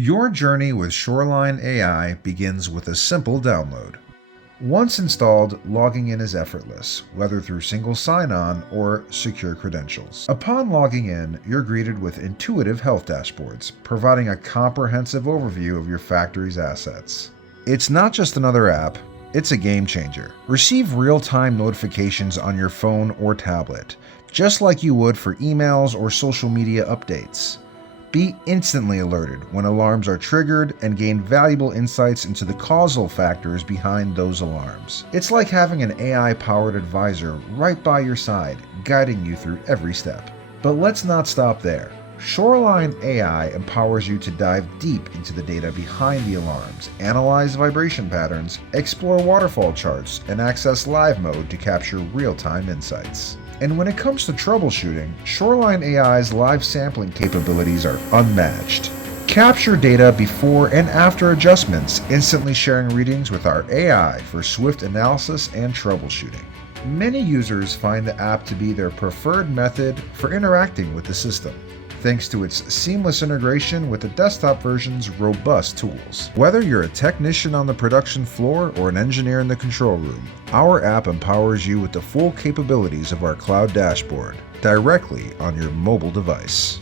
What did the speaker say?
Your journey with Shoreline AI begins with a simple download. Once installed, logging in is effortless, whether through single sign-on or secure credentials. Upon logging in, you're greeted with intuitive health dashboards, providing a comprehensive overview of your factory's assets. It's not just another app, it's a game changer. Receive real-time notifications on your phone or tablet, just like you would for emails or social media updates. Be instantly alerted when alarms are triggered and gain valuable insights into the causal factors behind those alarms. It's like having an AI-powered advisor right by your side, guiding you through every step. But let's not stop there. Shoreline AI empowers you to dive deep into the data behind the alarms, analyze vibration patterns, explore waterfall charts, and access live mode to capture real-time insights. And when it comes to troubleshooting, Shoreline AI's live sampling capabilities are unmatched. Capture data before and after adjustments, instantly sharing readings with our AI for swift analysis and troubleshooting. Many users find the app to be their preferred method for interacting with the system, thanks to its seamless integration with the desktop version's robust tools. Whether you're a technician on the production floor or an engineer in the control room, our app empowers you with the full capabilities of our cloud dashboard directly on your mobile device.